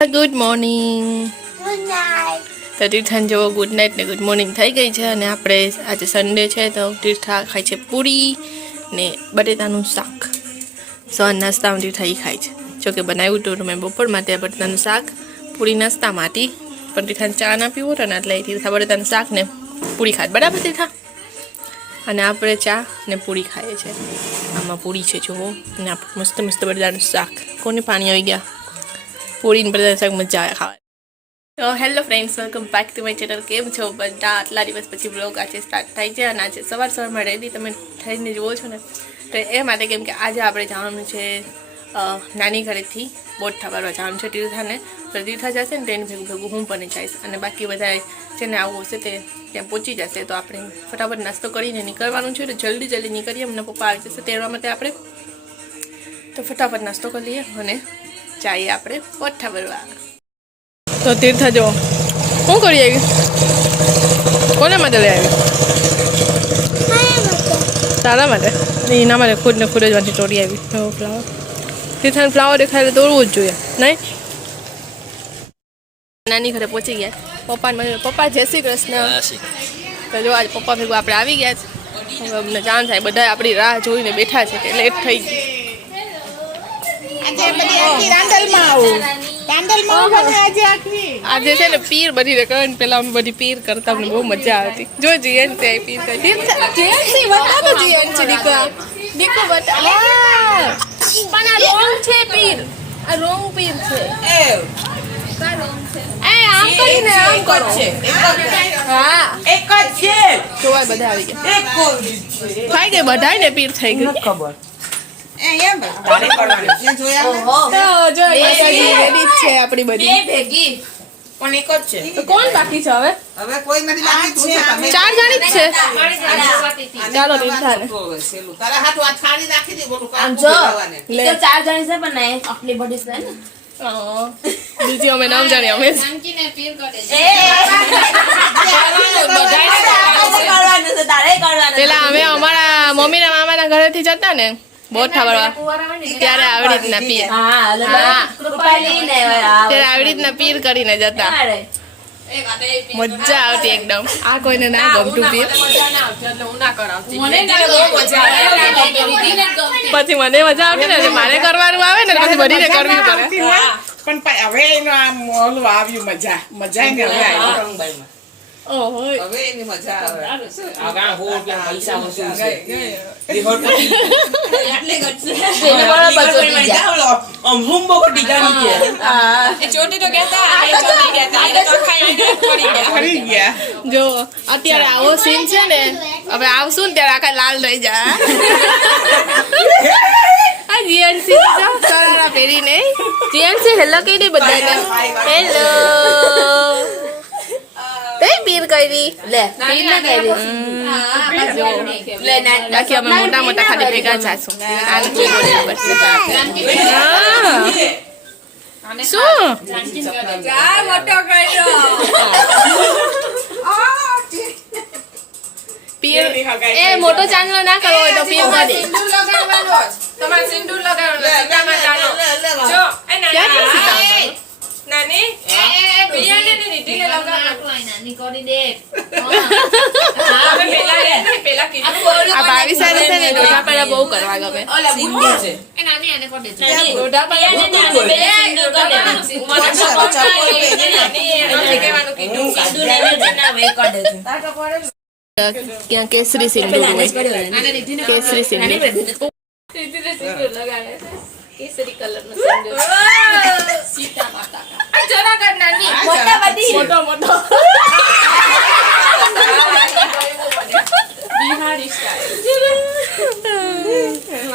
Good morning. Good night. તો તીર્થાન જેવો good night ને ગુડ મોર્નિંગ થઈ ગઈ છે અને આપણે આજે સન્ડે છે તો તીર્થા ખાય છે પૂરી ને બટેટાનું શાક. સવારના નાસ્તામાં તીર્થા એ ખાય છે. જોકે બનાવ્યું હતું મેં બપોર માટે બટેટાનું શાક પૂરી નાસ્તા માટે, પણ તીર્થાને ચા ના પીવો હતો ને એટલે તીર્થા બટેટાનું શાક ને પૂરી ખાય. બરાબર તીર્થા? અને આપણે ચા ને પૂરી ખાઈએ છીએ. આમાં પૂરી છે જુઓ ને આપણે મસ્ત મસ્ત બટેટાનું શાક. કોને પાણી આવી ગયા? પૂરીને બટેટાનું શાક મજા આવે ખાવા. તો hello friends, welcome back to my channel. કેમ છો બધા? આટલા દિવસ પછી બ્લોગ આજે સ્ટાર્ટ થાય છે અને આજે સવારમાં રેડી તમે થઈને જુઓ છો ને, તો એ માટે કેમ કે આજે આપણે જવાનું છે નાની ઘરેથી બોઠા ભરવા જવાનું છે તીર્થાને. તો તીર્થા જશે ને તેની ભેગું ભેગું હું પણ જઈશ અને બાકી બધા જેને આવું હશે તે ત્યાં પહોંચી જશે. તો આપણે ફટાફટ નાસ્તો કરીને નીકળવાનું છે. તો જલ્દી જલ્દી નીકળીએ. અમને પપ્પા આવી જશે તેડવા માટે આપણે. તો ફટાફટ નાસ્તો કરી લઈએ અને જઈએ આપણે બોઠા ભરવા. તો તીર્થા જો શું કરી આવી? કોને માટે લઈ આવી? તારા માટે? એના માટે ખુદ ને ખુદ જ વાંચી તોડી આવી. ફ્લાવર તીર્થાને ફ્લાવર દેખાય એટલે તોડવું જ જોઈએ નહીં? નાની ઘરે પહોંચી ગયા. પપ્પા જય શ્રી કૃષ્ણ. તો જો આજે પપ્પા ભેગું આપણે આવી ગયા છે. હવે અમને જાણ થાય બધા આપણી રાહ જોઈને બેઠા છે કે લેટ થઈ ગઈ. આજે છે ને પીર બધી કરે ને પેલા અમે બધી પીર કરતા અમને બહુ મજા આવતી. જો જીએન છે પીર કરી દીકરા દીકો બતા પણ આ રોંગ છે પીર. આ રોંગ પીર છે. આમ કરીને આમ કરો છે. હા એક જ છે. જોવાય બધા આવી ગયા. ખાઈ ગઈ બધાય ને પીર થઈ ગઈ. ખબર કોણ બાકી છે હવે? ચાર જણી જ છે. ચાલો તીર્થાને બીજી અમે નામ જાણીએ. અમે પેલા અમે અમારા મમ્મી ના મામા ના ઘરેથી જતા ને બોઠા ભરવા ત્યારે આવી રીતના પીર. ત્યારે આવી રીતના પીર કરીને જતા. મજા આવતી એકદમ. આ કોઈને ના ગમતું પીર. પછી મને મજા આવતી ને મારે કરવાનું આવે ને પછી બધીને કરવી પડે. પણ હવે એનું આમ ઓલું આવ્યું મજા મજા ને હવે આવ્યું. હવે એની મજા આવે. આગા હોટ કે પૈસા વસૂલ છે. એ હોટ એટલે ગચ્છે એને બड़ा બચો દીજા આમ રૂમ બકો ડીગાની છે. એ ચોટી તો કહેતા આ ચોટી કહેતા એને તો ખાઈને પડી ગયા. જો અત્યારે આવો સીન છે ને, હવે આવશું ને ત્યારે આખા લાલ થઈ જાય. આ જીએનસી જો સરારા પહેરીને જીએનસી હેલો કહી દે બધાને. હેલો તે પીર કરી લે પીર ના કરી લે ના બાકી અમે મોટા મોટા ખાલી ભેગા જાશું. શું મોટો કર્યો પીર? એ મોટો ચાંદલો ના કરવો હોય તો પીર કરી દે. તમારે સિંદૂર લગાવવાનો. જો એ નાની નાની બિયાને ને રીતિને લગાવવાનો. નાની કરી દે. હા પેલા કીધું આ ભાવી સારે છે ને ડોડા પેલા બહુ કરવા ગમે. સિંદૂર છે. એ નાની આને કરી દે. ડોડા પેલા બહુ સિંદૂર કરી દે. ક્યાં કેસરી સિંદૂર હોય. કેસરી સિંદૂર કેસરી કલર નો સિંદૂર. સીતા માતા જરા કર નાની મોટા બધી મોટો મોટો બિહારી સ્ટાઇલ.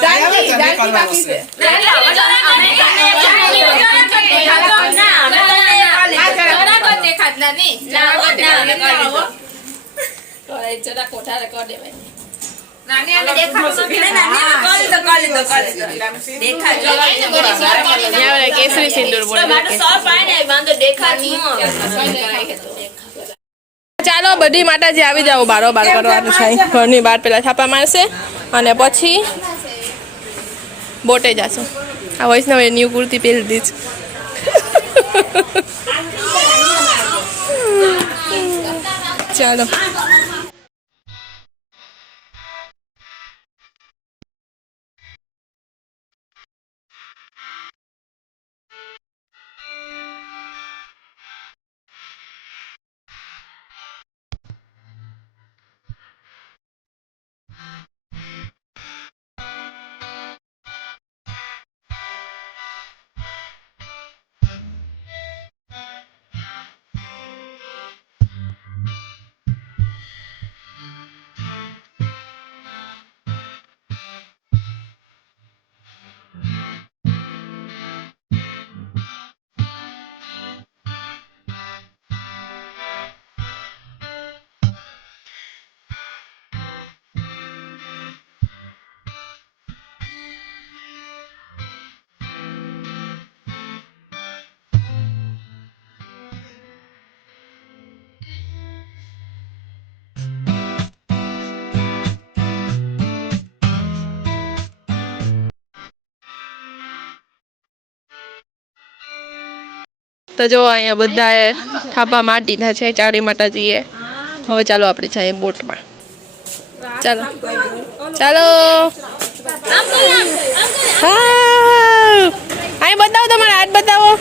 ડાન્સી બાકી છે. દેખાત નાની જરા કોઠારે કર દેવાય. નાની આને દેખાતો નથી. કેસરી સિંદૂર બોલે. ચાલો બધી માતાજી આવી જાઓ. બારો બાર કરવાનું છે. ઘરની બહાર પેલા છાપા મારશે અને પછી બોટે જશું. આ વૈષ્ણવે ન્યુ કુર્તી પહેરી દીધી. ચાલો તો જો અહીંયા બધાએ થાપા મારી દીધા છે ચારી માતાજીએ. હવે ચાલો આપણે જઈએ બોટમાં. ચાલો ચાલો હા અહીં બતાવો તમારા હાથ બતાવો.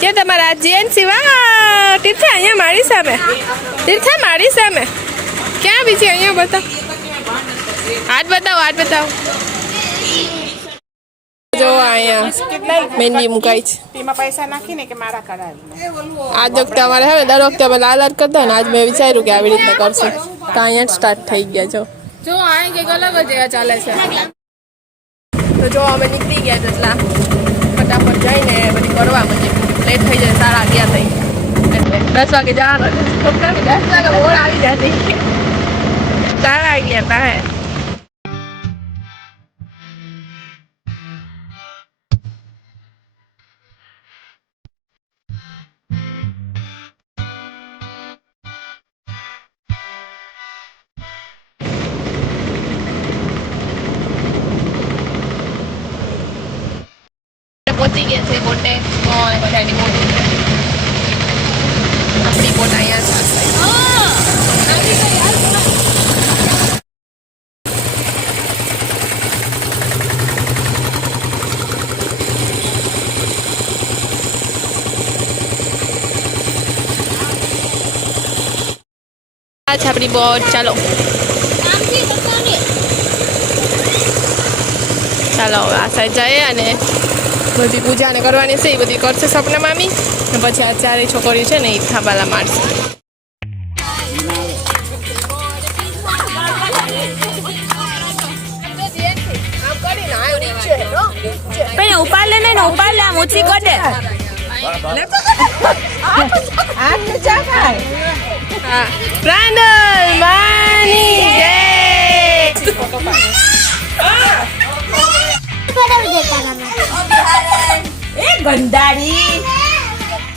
ક્યાં તમારા હાથ જીએનસી? વાહ તીર્થા અહીંયા મારી સામે. તીર્થા મારી સામે ક્યાં બીજી અહીંયા બતાવો. હાથ બતાવો હાથ બતાવો. જો અહીંયા મહેંદી મુકાઈ છે. તેમાં પૈસા નાખીને કે મારા કરાવી. આજ વખતે અમારે હવે દર વખતે અમે લાલ જ કરતા ને આજ મેં વિચાર્યું કે આવી રીતના કરશું તો અહીંયા જ સ્ટાર્ટ થઈ ગયા છો. જો આ કંઈક અલગ જ ચાલે છે. તો જો અમે નીકળી ગયા છે એટલા ફટાફટ જઈને બધી કરવા માંડીએ. લેટ થઈ જાય 11:30 થઈ એટલે 10 વાગે જવાનું. 10 વાગે બોર આવી જતી 4 વાગ્યા પાસે. પહોંચી ગયા છે બોટે. બધાની બોટ આપણી બોટ અહીંયા આ છે આપણી બોટ. ચાલો ચાલો હવે આ સાઈડ જઈએ અને બધી પૂજાને કરવાની છે એ બધી કરશે સપના મામી ને પછી આ ચારેય છોકરીઓ છે ને એ થાંબાલા મારશે. ઉપાડ લે ને ઉપાડ લે આમ ઊંચી કર દે. પ્રાંડલ માની જય. એ ગંધારી